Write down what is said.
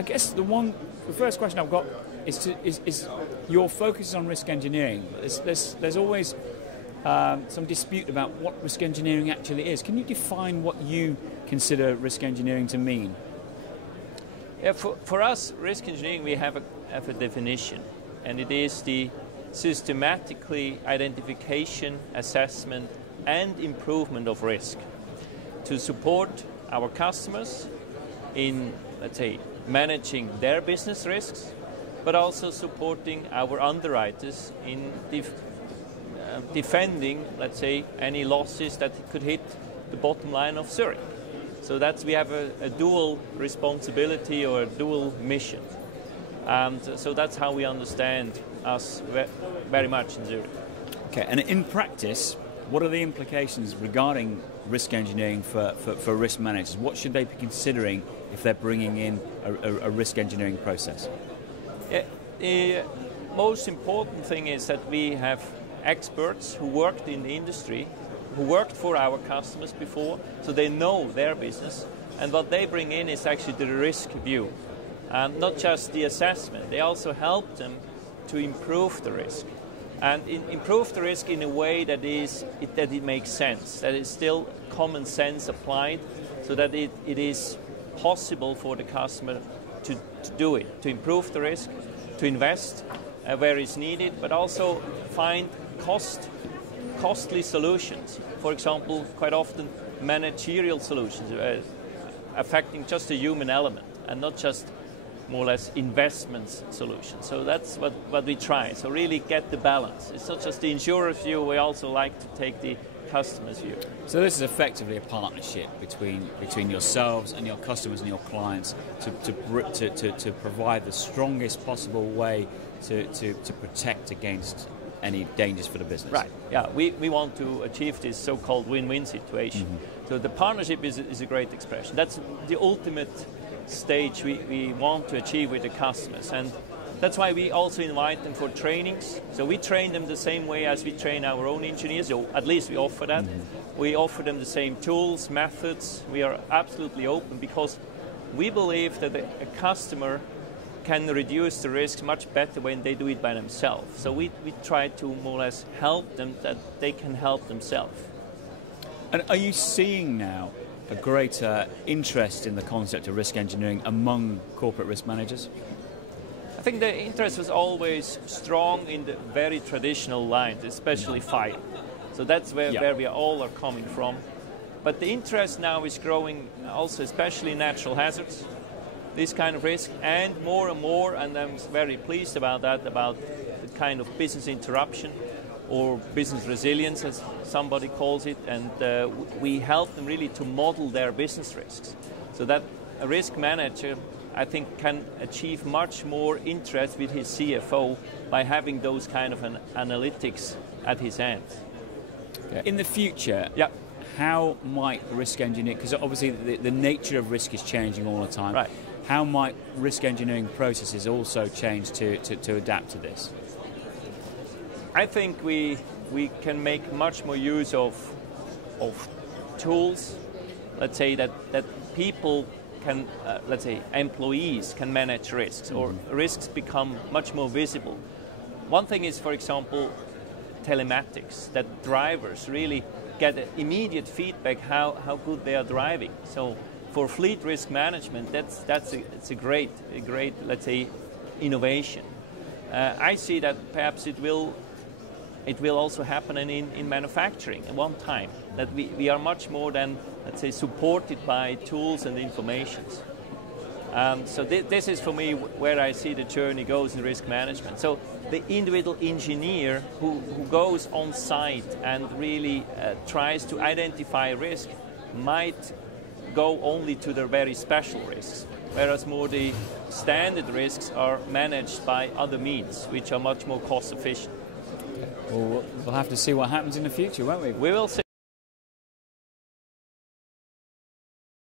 I guess the first question I've got is your focus is on risk engineering. There's always some dispute about what risk engineering actually is. Can you define what you consider risk engineering to mean? Yeah, for us, risk engineering, we have a definition, and it is the systematically identification, assessment, and improvement of risk to support our customers in, let's say, managing their business risks, but also supporting our underwriters in defending, let's say, any losses that could hit the bottom line of Zurich. So we have a dual responsibility or a dual mission. And so that's how we understand us very much in Zurich. Okay, and in practice, what are the implications regarding risk engineering for risk managers? What should they be considering if they're bringing in a risk engineering process? Yeah, the most important thing is that we have experts who worked in the industry, who worked for our customers before, so they know their business, and what they bring in is actually the risk view, and not just the assessment. They also help them to improve the risk, and improve the risk in a way that it makes sense, that is still common sense applied, so that it is possible for the customer to do it, to improve the risk, to invest where it's needed, but also find costly solutions. For example, quite often managerial solutions affecting just the human element and not just more or less investments solutions. So that's what we try. So really get the balance. It's not just the insurer's view, we also like to take the customer's view. So this is effectively a partnership between yourselves and your customers and your clients to provide the strongest possible way to protect against any dangers for the business. Right, yeah, we want to achieve this so-called win-win situation. Mm-hmm. So the partnership is a great expression. That's the ultimate stage we want to achieve with the customers, and that's why we also invite them for trainings. So we train them the same way as we train our own engineers, or at least we offer that. Mm-hmm. We offer them the same tools, methods. We are absolutely open because we believe that a customer can reduce the risk much better when they do it by themselves. So we try to more or less help them that they can help themselves. And are you seeing now a greater interest in the concept of risk engineering among corporate risk managers? I think the interest was always strong in the very traditional lines, especially fire. So that's where we all are coming from. But the interest now is growing also, especially in natural hazards, this kind of risk, and more, and I'm very pleased about that, about the kind of business interruption or business resilience, as somebody calls it, and we help them really to model their business risks. So that a risk manager, I think, can achieve much more interest with his CFO by having those kind of analytics at his hand. Okay. In the future, how might risk engineering, because obviously the nature of risk is changing all the time, right. How might risk engineering processes also change to adapt to this? I think we can make much more use of tools, let's say, that people can, let's say, employees can manage risks, or risks become much more visible. One thing is, for example, telematics, that drivers really get immediate feedback how good they are driving. So for fleet risk management, it's a great, let's say, innovation. I see that perhaps it will also happen in manufacturing at one time, that we are much more than, let's say, supported by tools and informations. So this is for me where I see the journey goes in risk management. So the individual engineer who goes on site and really tries to identify risk might go only to the very special risks, whereas more the standard risks are managed by other means, which are much more cost efficient. Well, we'll have to see what happens in the future, won't we? We will see.